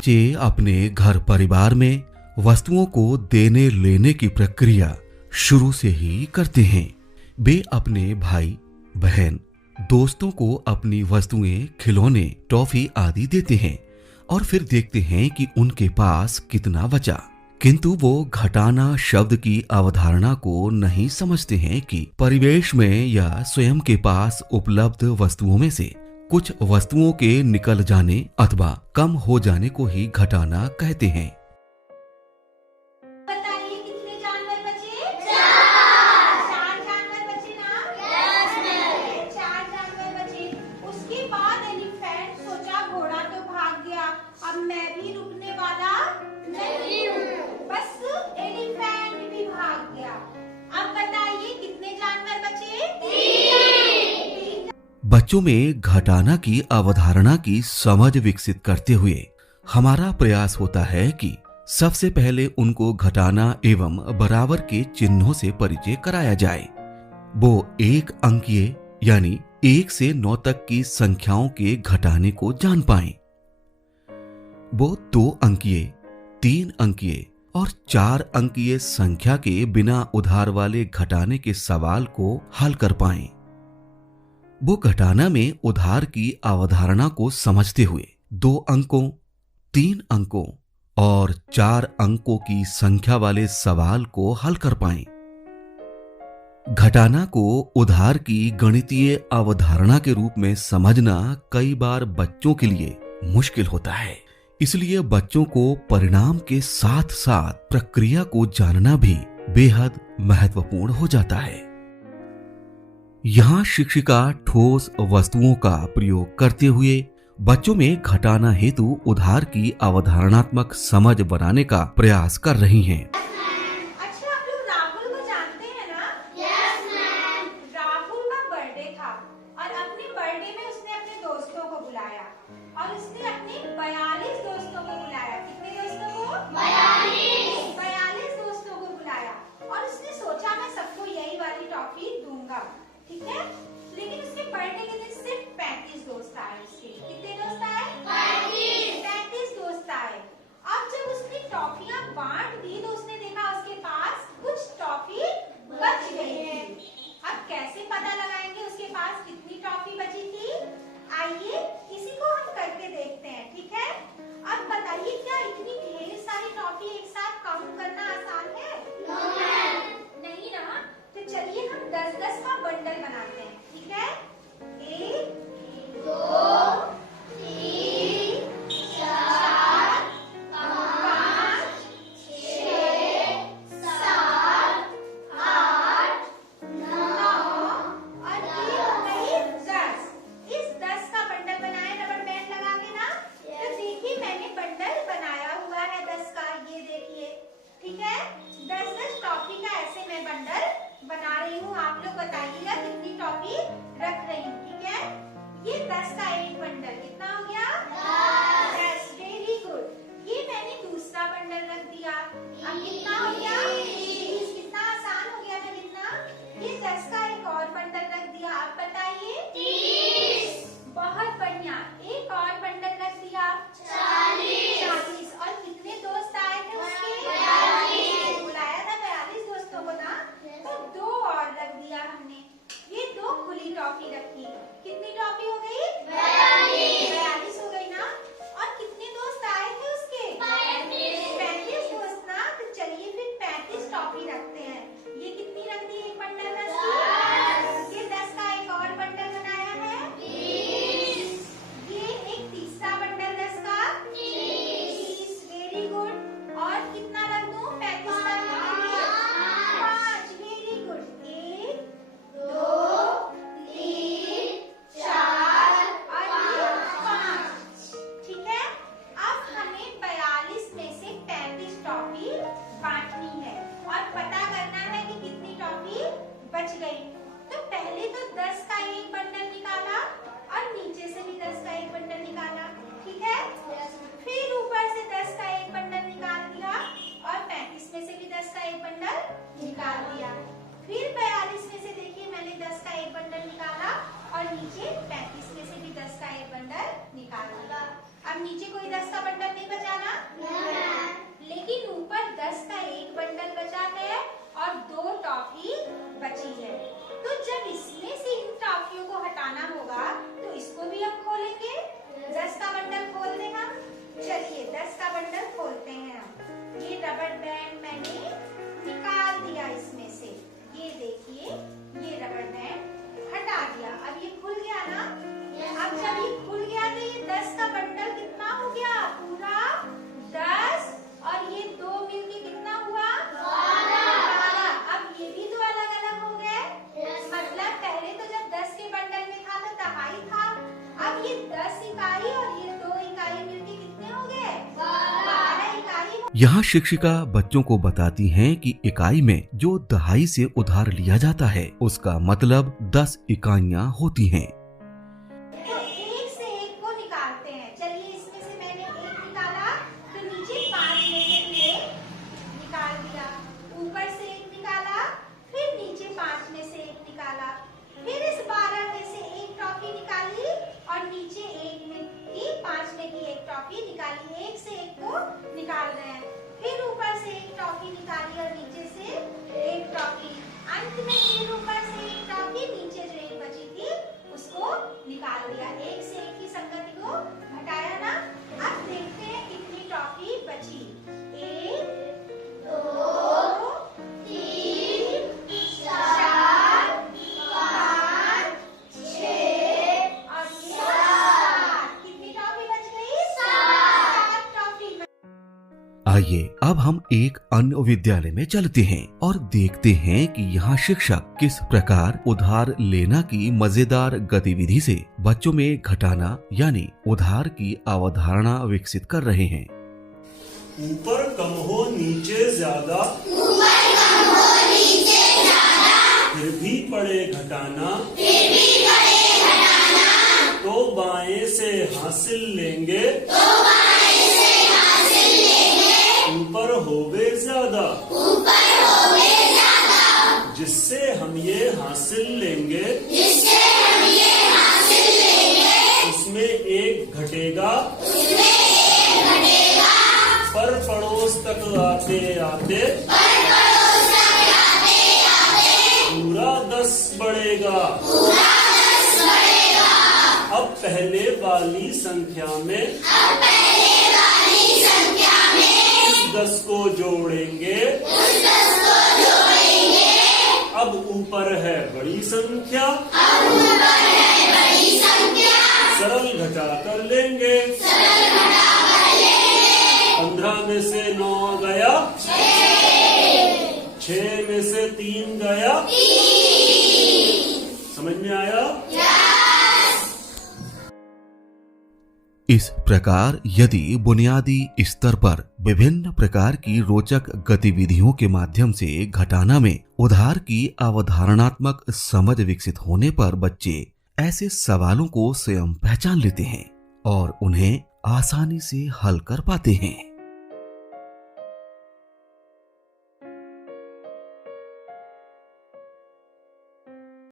बच्चे अपने घर परिवार में वस्तुओं को देने लेने की प्रक्रिया शुरू से ही करते हैं। वे अपने भाई बहन दोस्तों को अपनी वस्तुएं, खिलौने, टॉफी आदि देते हैं और फिर देखते हैं कि उनके पास कितना बचा। किंतु वो घटाना शब्द की अवधारणा को नहीं समझते हैं कि परिवेश में या स्वयं के पास उपलब्ध वस्तुओं में से कुछ वस्तुओं के निकल जाने अथवा कम हो जाने को ही घटाना कहते हैं। बताइए कितने जानवर बचे? 4 जानवर बचे ना? यस 4 जानवर बचे। उसके बाद एलिफेंट सोचा घोड़ा तो भाग गया, अब मैं भी रुकने वाला नहीं हूँ। बस एलिफेंट भी भाग गया। अब बताइए कितने जानवर बचे? 3। बच्चों में घटाना की अवधारणा की समझ विकसित करते हुए हमारा प्रयास होता है कि सबसे पहले उनको घटाना एवं बराबर के चिन्हों से परिचय कराया जाए। वो 1 अंकीय यानी 1 से 9 तक की संख्याओं के घटाने को जान पाएं। वो 2 अंकीय, 3 अंकीय और 4 अंकीय संख्या के बिना उधार वाले घटाने के सवाल को हल कर पाएं। वो घटाना में उधार की अवधारणा को समझते हुए 2 अंकों, 3 अंकों और 4 अंकों की संख्या वाले सवाल को हल कर पाएं। घटाना को उधार की गणितीय अवधारणा के रूप में समझना कई बार बच्चों के लिए मुश्किल होता है। इसलिए बच्चों को परिणाम के साथ साथ प्रक्रिया को जानना भी बेहद महत्वपूर्ण हो जाता है। यहाँ शिक्षिका ठोस वस्तुओं का प्रयोग करते हुए बच्चों में घटाना हेतु उधार की अवधारणात्मक समझ बनाने का प्रयास कर रही हैं। अच्छा, आप लोग राहुल को जानते हैं ना? Yes ma'am. राहुल का बर्थडे था और अपने बर्थडे में उसने अपने दोस्तों को बुलाया और उसने अपने 42 दोस्तों को बुलाया। कितने दोस्तों को? 42 दोस्तों को बुलाया और उसने सोचा मैं सबको यही वाली टॉफी दूंगा, ठीक है? लेकिन उसके बर्थडे के दिन सिर्फ 35 दोस्त आए। उसके कितने दोस्त आए? 35 दोस्त आए। अब जब उसने टॉफियां बांट दी तो उसने देखा उसके पास कुछ टॉफी बच गई है। अब कैसे पता लगाएंगे उसके पास कितनी टॉफी बची थी? आइए इसी को हम करके देखते हैं, ठीक है? अब बताइए क्या इतनी ढेर सारी टॉफी एक साथ काउंट करना आसान है? नहीं ना। तो चलिए हम 10-10 का बंडल बनाते हैं, ठीक है? 1 2 3 4 5 6 7 8 9 और ये हो गई 10। इस 10 का बंडल बनाए रबर बैंड लगा के ना। तो देखिए मैंने बंडल बनाया हुआ है 10 का, ये देखिए, ठीक है? 10-10 टॉफी का ऐसे मैं बंडल बना रही हूँ। आप लोग बताइएगा कितनी टॉफी रख रही हूँ, ठीक है? ये 10 का एक बंडल कितना हो गया? 10। Very good. ये मैंने दूसरा बंडल रख दिया। अब कितना हो गया? 20। कितना आसान हो गया ना कितना? ये 10 का एक और बंडल रख दिया। अब बताइए? 30। बहुत बढ़िया। एक और बंडल रख दिया। 40। और कितने दोस्त आए थे उसके? 42। बुलाया था 42 दोस्तों को ना, तो 2 और रख दिया हमने। ये 2 खुली टॉफी रखी। कितनी टॉफी हो गई? 42 हो गई ना। और कितने दोस्त आए थे उसके? 35 दोस्त ना। तो चलिए फिर 35 टॉफी रखते हैं। ये कितनी रख दी एक बंडल 10? ये 10 का एक और बंडल बनाया है 20। ये एक तीसरा बंडल 10 का 30। Very good. और कितना रख दूं 35 का? 5। Very good. 1 2 3 4 और ये 5, ठीक है? अब हमें 42 में से 35 टॉफी बांटनी है और पता करना है कि कितनी टॉफी बच गई। तो पहले तो 10 का एक बंडल निकाला और नीचे से भी 10 का एक बंडल निकाला, ठीक है? फिर ऊपर से 10 का एक बंडल निकाल दिया और 35 में से भी 10 का एक बंडल निकाल दिया। फिर 42 में से देखिए मैंने 10 का एक बंडल निकाला और नीचे 35 में से भी 10 का एक बंडल निकाल दिया। अब अब नीचे कोई 10 का बंडल नहीं बचा ना? लेकिन ऊपर 10 का एक बंडल बचा है और 2 टॉफी बची है। तो जब इसमें से इन टॉफियों को हटाना होगा तो इसको भी हम खोलेंगे। 10 का बंडल खोल दें हम। चलिए 10 का बंडल खोलते हैं हम। ये रबर बैंड मैंने निकाल दिया इसमें से। ये देखिए, ये रबर बैंड हटा दिया। अब ये खुल गया ना? अब जब ये खुल गया तो ये 10 का बंडल कितना हो गया? पूरा 10 और ये 2 मिलके कितना हुआ? 12। अब ये भी तो अलग अलग हो गए। मतलब पहले तो जब 10 के बंडल में था तो दहाई था। अब ये 10 इकाई और ये 2 इकाई मिलके कितने हो गए? 12 इकाई। यहाँ शिक्षिका बच्चों को बताती हैं कि इकाई में जो दहाई से उधार लिया जाता है उसका मतलब 10 इकाइयाँ होती हैं। तो एक से एक को निकालते हैं। चलिए इसमें से मैंने 1 निकाला तो नीचे 5 में से भी 1 निकाल दिया। ऊपर से 1 निकाला, फिर नीचे 5 में से 1 निकाला। फिर इस 12 में से 1 टॉफी निकाली और नीचे 1 में की 5 में की 1 टॉफी निकाली। 1 से 1 को निकाल रहे हैं। फिर ऊपर से 1 टॉफी निकाली और नीचे से 1 टॉफी। अंत में फिर ऊपर से 1 टॉफी, नीचे जो 1 बची थी उसको निकाल दिया। 1 से 1 की संगति को हटाया ना? अब देखते हैं कितनी टॉफी बची। 1 2 3 4 5 6 और 7। कितनी टॉफी बच गई? 7 टॉफी। आइए अब हम एक अन्य विद्यालय में चलते हैं और देखते हैं कि यहाँ शिक्षक किस प्रकार उधार लेना की मजेदार गतिविधि से बच्चों में घटाना यानी उधार की अवधारणा विकसित कर रहे हैं। ऊपर कम हो नीचे ज्यादा, फिर भी पड़े घटाना, तो बाएं से हासिल लेंगे, ऊपर होवे ज्यादा, जिससे हम ये हासिल लेंगे, उसमें एक घटेगा, पर पड़ोस तक आते आते पूरा 10 बढ़ेगा। अब पहले वाली संख्या में इस 10 को जोड़ेंगे। अब ऊपर है बड़ी संख्या, सरल घटा कर लेंगे। 15 में से 9 गया, 6 में से 3 गया। समझ में आया? इस प्रकार यदि बुनियादी स्तर पर विभिन्न प्रकार की रोचक गतिविधियों के माध्यम से घटाना में उधार की अवधारणात्मक समझ विकसित होने पर बच्चे ऐसे सवालों को स्वयं पहचान लेते हैं और उन्हें आसानी से हल कर पाते हैं।